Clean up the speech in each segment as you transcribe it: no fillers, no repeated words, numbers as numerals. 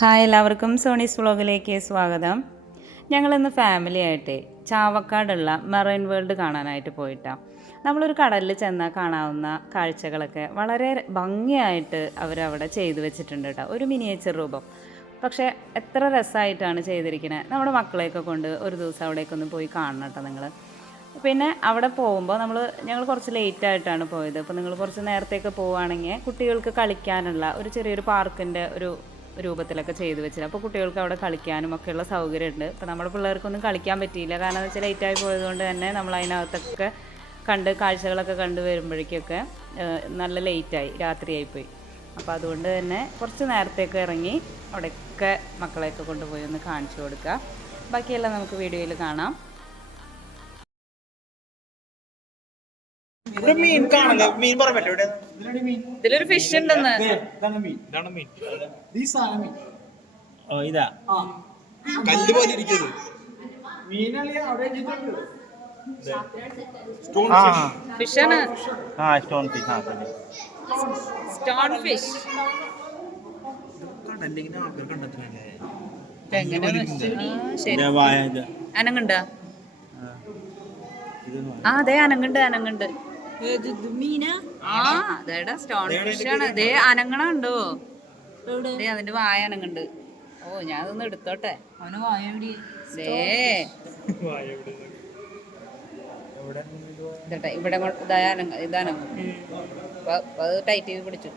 Hi, എല്ലാവർക്കും സോണീസ് വ്ളോഗിലേക്ക് സ്വാഗതം. ഞങ്ങളിന്ന് ഫാമിലി ആയിട്ട് ചാവക്കാടുള്ള മെറൈൻ വേൾഡ് കാണാനായിട്ട് പോയിട്ടാണ്. നമ്മളൊരു കടലിൽ ചെന്നാൽ കാണാവുന്ന കാഴ്ചകളൊക്കെ വളരെ ഭംഗിയായിട്ട് അവരവിടെ ചെയ്തു വെച്ചിട്ടുണ്ട് കേട്ടോ. ഒരു മിനിയേച്ചർ രൂപം. പക്ഷേ എത്ര രസമായിട്ടാണ് ചെയ്തിരിക്കുന്നത്. നമ്മുടെ മക്കളെയൊക്കെ കൊണ്ട് ഒരു ദിവസം അവിടേക്കൊന്ന് പോയി കാണണം കേട്ടോ നിങ്ങൾ. പിന്നെ അവിടെ പോകുമ്പോൾ ഞങ്ങൾ കുറച്ച് ലേറ്റായിട്ടാണ് പോയത്. അപ്പോൾ നിങ്ങൾ കുറച്ച് നേരത്തേക്ക് പോവുകയാണെങ്കിൽ കുട്ടികൾക്ക് കളിക്കാനുള്ള ഒരു ചെറിയൊരു പാർക്കിൻ്റെ ഒരു രൂപത്തിലൊക്കെ ചെയ്ത് വെച്ചിട്ട്, അപ്പോൾ കുട്ടികൾക്ക് അവിടെ കളിക്കാനും ഒക്കെയുള്ള സൗകര്യമുണ്ട്. അപ്പോൾ നമ്മുടെ പിള്ളേർക്കൊന്നും കളിക്കാൻ പറ്റിയില്ല, കാരണം എന്ന് വെച്ചാൽ ലേറ്റായി പോയതുകൊണ്ട് തന്നെ നമ്മൾ അതിനകത്തൊക്കെ കണ്ട് കാഴ്ചകളൊക്കെ കണ്ടു വരുമ്പോഴേക്കൊക്കെ നല്ല ലേറ്റായി, രാത്രിയായിപ്പോയി. അപ്പോൾ അതുകൊണ്ട് തന്നെ കുറച്ച് നേരത്തേക്ക് ഇറങ്ങി അവിടെയൊക്കെ മക്കളെയൊക്കെ കൊണ്ടുപോയി ഒന്ന് കാണിച്ചു കൊടുക്കുക. ബാക്കിയെല്ലാം നമുക്ക് വീഡിയോയിൽ കാണാം. ഇതിലൊരു ഫിഷ് ഉണ്ടെന്ന്. ഇതാ കല്ല് പോലെ ഇരിക്കുന്നത് ഫിഷാണ്. Stone fish. സ്റ്റോൺ ഫിഷ് അനങ്ങുണ്ടോ? ആ അതെ, അനങ്ങുണ്ട്. അതേടാ സ്റ്റോൺ ഫിഷ് ആണ്. അതേ അനങ്ങണുണ്ടോ? അതിന്റെ വായ അനങ്ങുണ്ട്. ഓ, ഞാൻ അതൊന്ന് എടുത്തോട്ടെ. അവന് വായ എവിടെ? ഇവിടെ ഇതാണ്. അത് ടൈറ്റ് ചെയ്ത് പിടിച്ചു.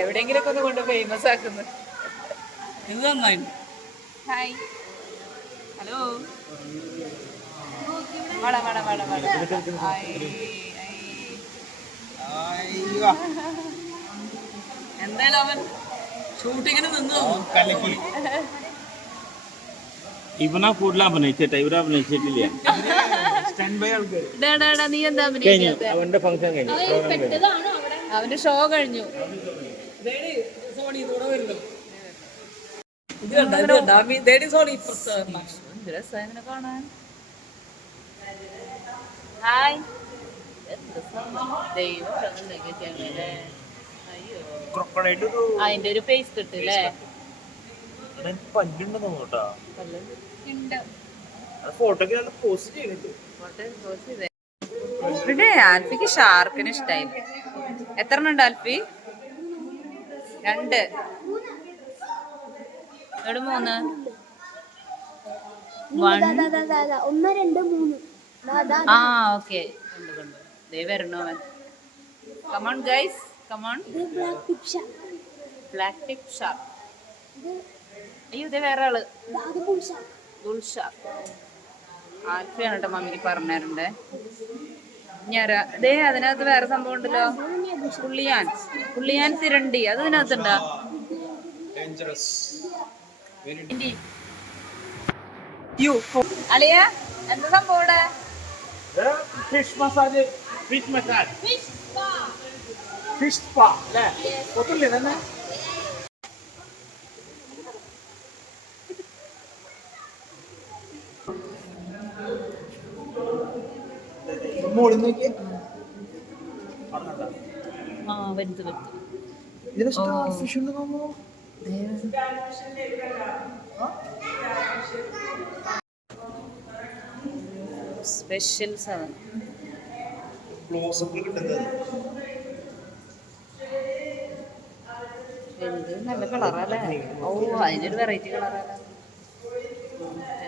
എവിടെയെങ്കിലൊക്കെ ഒന്ന് കൊണ്ട് ഫേമസ് ആക്കുന്നു. ഇത് നന്നായിട്ട്. Hi, hello. എന്തായാലും അവൻ ഷൂട്ടിങ്ങിന് നിന്നു. ഇവനാ കൂടുതലാ അഭിനയിച്ചിട്ട്, ഇവരാ അഭിനയിച്ചിട്ടില്ല. നീ എന്താ അവന്റെ ഫംഗ്ഷൻ കഴിഞ്ഞു, അവന്റെ ഷോ കഴിഞ്ഞു. കാണാൻ. ഹായ്, അതിന്റെ ഒരു ഫേസ് കിട്ടില്ലേ? ഇവിടെ ആൽഫിക്ക് ഷാർക്കിന് ഇഷ്ടായി. എത്ര ഉണ്ട് ആൽഫി? 2. ഇവിടെ 3. 1. ആ ഓക്കെ, വരണോ അവൻ? Come on guys, come on. Black tip shark. അയ്യോ, ഇതേ വേറെ ആള്. Bull shark. ആൽഫിയാണ് കേട്ടോ മമ്മിക്ക് പറഞ്ഞിട്ടുണ്ടേ. അതിനകത്ത് വേറെ സംഭവം ഉണ്ടല്ലോ, പുള്ളിയാൻ തിരണ്ടി. അത് ഇതിനകത്തുണ്ടോ? അളിയ, എന്താ സംഭവം ഇവിടെ? ഫിഷ് മസാജ്, ഫിഷ് സ്പാ അല്ലേ? ഒത്തില്ലേ തന്നെ? സ്പെഷ്യൽ സാധനം. നല്ല കളറല്ലേ? ഓ, അതിനൊരു വെറൈറ്റി കളറല്ലേ?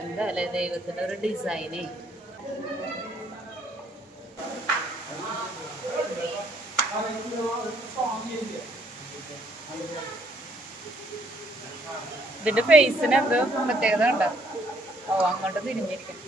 എന്താ അല്ലേ ദൈവത്തിന്റെ ഒരു ഡിസൈനേ. ഇതിന്റെ ഫേസിന് എന്തോ പ്രത്യേകത ഉണ്ടോ? ഓ, അങ്ങോട്ട് തിരിഞ്ഞിരിക്കണം.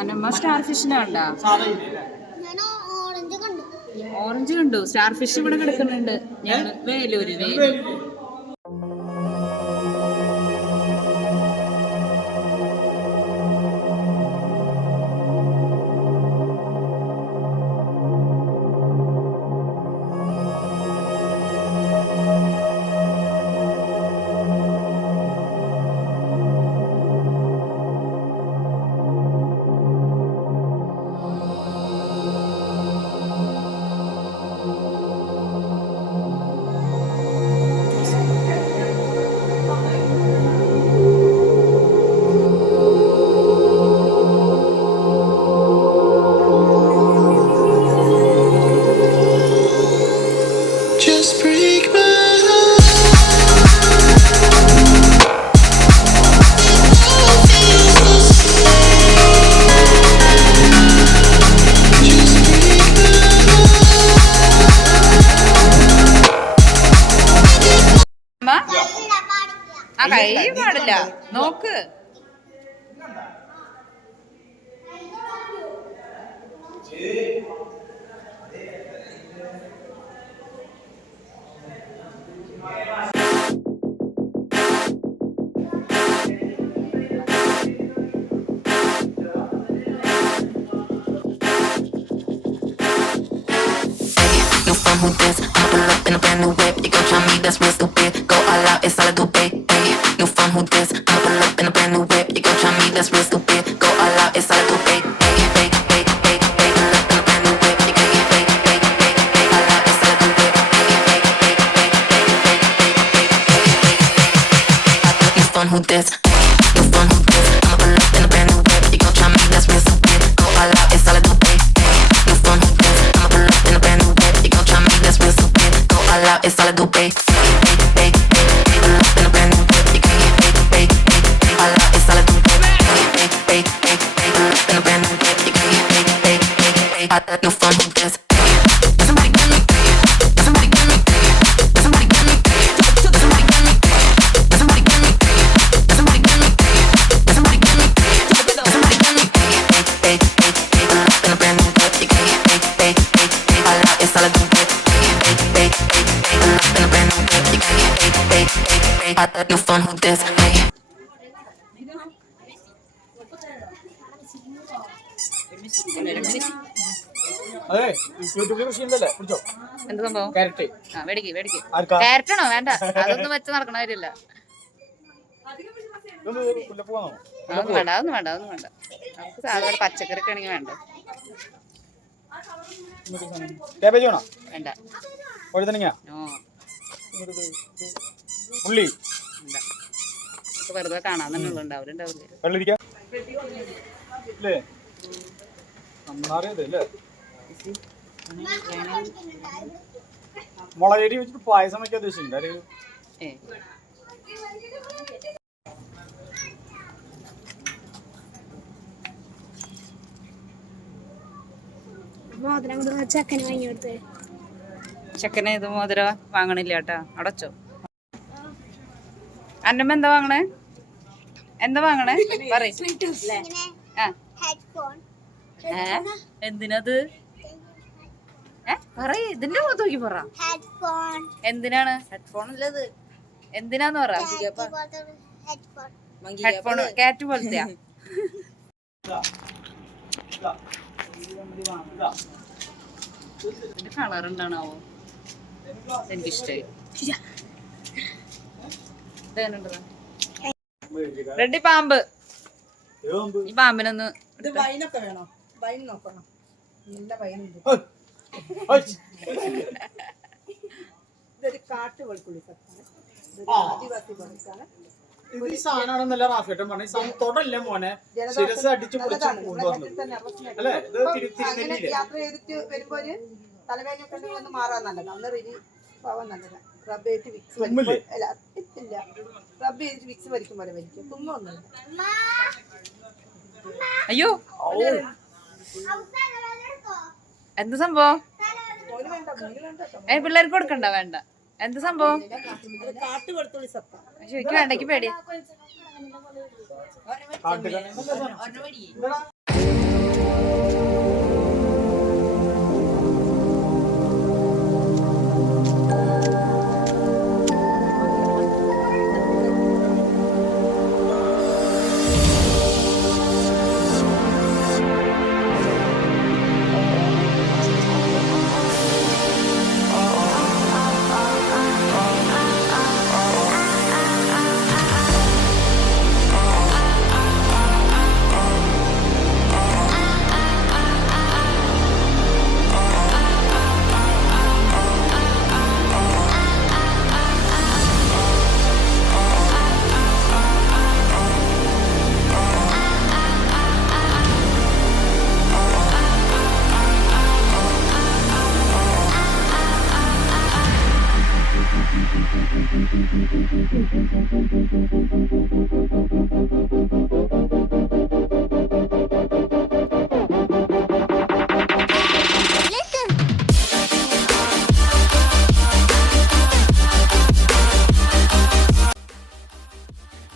അന്നമ്മ സ്റ്റാർ ഫിഷിനെ കണ്ടാ? ഓറഞ്ച് കണ്ടു. സ്റ്റാർ ഫിഷ് ഇവിടെ കിടക്കുന്നുണ്ട്. ഞാൻ വേലൂര് Just break my ആ കൈ പാടില്ല. നോക്ക്. no fun with this. I'ma pull up in a brand new whip. You gon' try me, that's real stupid. Go all out, it's all I do, babe. Ay, no fun with this. I'ma pull up in a brand new whip. You gon' try me, that's real stupid. Go all out, it's all I do, babe. Ay, ay, ay, ay, ay. Pull up in a brand new whip. You gon' ay, ay, ay, ay. All out, it's all I do, babe. Ay, ay, ay, ay, ay, ay. No fun with this. No fun with this. I'ma pull up in a brand new whip. You gon' try me, that's real stupid. Go all out, it's all I do, babe. Ay, no fun with this. I'ma pull up in a brand new whip. You gon' try me, that's real stupid. Go all out, it's all I do, babe. Pull up in a brand new whip. You gon' ay, ay, ay, ay. All out, it's all I do, babe. Ay, ay, ay, ay. Pull up in a brand new whip. You gon' ay, ay, ay, ay. No fun with this. Somebody get me. Somebody get me. Somebody get me. Somebody get me. Somebody get me. Somebody get me. Somebody get me. Somebody get me. Ay, ay, ay, ay. Pull up in a brand new whip. You gon' ay, ay, ay, ay. All out, it's all I do, babe. Ay, ay, ay, ay. Pull up in a brand new whip. You gon' ay, ay, ay, ay. No fun with this. Ay. അതെ യൂട്യൂബിൽ മെഷീനിലല്ലേ പിടിച്ചോ എന്ത് സംഭവം? Carrot ആ വെടിക്ക് വെടിക്ക്. ആർക്കാ ക്യാരറ്റാണോ? വേണ്ട, അതൊന്നും വെച്ച് നടക്കണ കാര്യമില്ല. പുല്ലപ്പൂവാണോ അതൊന്നും വേണ്ട, അതൊന്നും വേണ്ട, അതൊന്നും വേണ്ട. നമുക്ക് സാധാരണ പച്ചക്കറി ഒക്കെ ആണെങ്കിൽ വേണ്ട. ക്യാബേജ് വേണോ? വേണ്ട. വഴുതനങ്ങ ഓ ഉള്ളി വേണ്ട. നമുക്ക് വെറുതെ കാണാൻ തന്നെ ഉള്ളു. ഉണ്ടാവില്ല. വെള്ളരിക്ക അല്ലേ നന്നാറിയത് അല്ലേ മുളകരി വെച്ചിട്ട് പായസം വയ്ക്കാൻ ഉദ്ദേശിച്ചിട്ടുണ്ട്. ഏ ചെക്കനെ ഇത് മോതിര വാങ്ങണില്ല കേട്ടാ. അടച്ചോ. അന്നമ്മ എന്താ വാങ്ങണേ? എന്താ വാങ്ങണേ? പറയ്. എന്തിനത്? പറയ്. ഇതിന്റെ മുഖത്ത് നോക്കി പറ. എന്തിനാണ്? ഹെഡ്ഫോൺ അല്ലത്. എന്തിനാന്ന് പറ. ഹെഡ്ഫോൺ കാറ്റ് പോലത്തെയാ? ഇതിന്റെ കളർ എന്താണാവോ? എനിക്കിഷ്ടായി. റെഡി പാമ്പ്. ഈ പാമ്പിനൊന്ന് വൈനൊക്കെ വേണോ? വൈൻ നോക്കണം. നല്ല വൈനുണ്ട്. ഇതൊരു കാട്ടു വെളുത്തുള്ളി സത്താണ്. ആദിവാസി വെളുത്താണ്. ഈ സാധനമാണെന്നല്ല റാഫേട്ടൻ പറഞ്ഞു. തൊടല്ല മോനെ, ശിരസ് അടിച്ചു അല്ലേ? അങ്ങനെ യാത്ര ചെയ്തിട്ട് വരുമ്പോ ഒരു തലവേദനയൊക്കെ ഉണ്ടെങ്കിൽ ഒന്ന് മാറാൻ നല്ലതാണ്. ഒന്ന് റിലീഫ് ആവാൻ നല്ലതാണ്. റബ്ബ് ചെയ്തിട്ട് വിക്സ് വലിക്കും. അല്ല ഇല്ല, റബ്ബ് ചെയ്തിട്ട് വിക്സ് വലിക്കും പോലെ വലിക്കും. തുമ്മൊന്നുമില്ല. അയ്യോ എന്ത് സംഭവം? പിള്ളേർക്ക് കൊടുക്കണ്ട. വേണ്ട. എന്ത് സംഭവം? കാട്ടു വെളുത്തുള്ളി സത്ത. ശരിക്കും വേണ്ടക്ക് പേടി.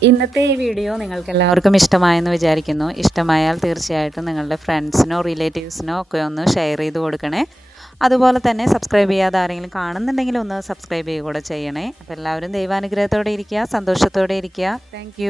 ഇന്നത്തെ ഈ വീഡിയോ നിങ്ങൾക്ക് എല്ലാവർക്കും ഇഷ്ടമായെന്ന് വിചാരിക്കുന്നു. ഇഷ്ടമായാൽ തീർച്ചയായിട്ടും നിങ്ങളുടെ ഫ്രണ്ട്സിനോ റിലേറ്റീവ്സിനോ ഒക്കെ ഒന്ന് ഷെയർ ചെയ്ത് കൊടുക്കണേ. അതുപോലെ തന്നെ സബ്സ്ക്രൈബ് ചെയ്യാതെ ആരെങ്കിലും കാണുന്നുണ്ടെങ്കിൽ ഒന്ന് സബ്സ്ക്രൈബ് ചെയ്യുക കൂടെ ചെയ്യണേ. അപ്പോൾ എല്ലാവരും ദൈവാനുഗ്രഹത്തോടെ ഇരിക്കുക, സന്തോഷത്തോടെ ഇരിക്കുക. താങ്ക്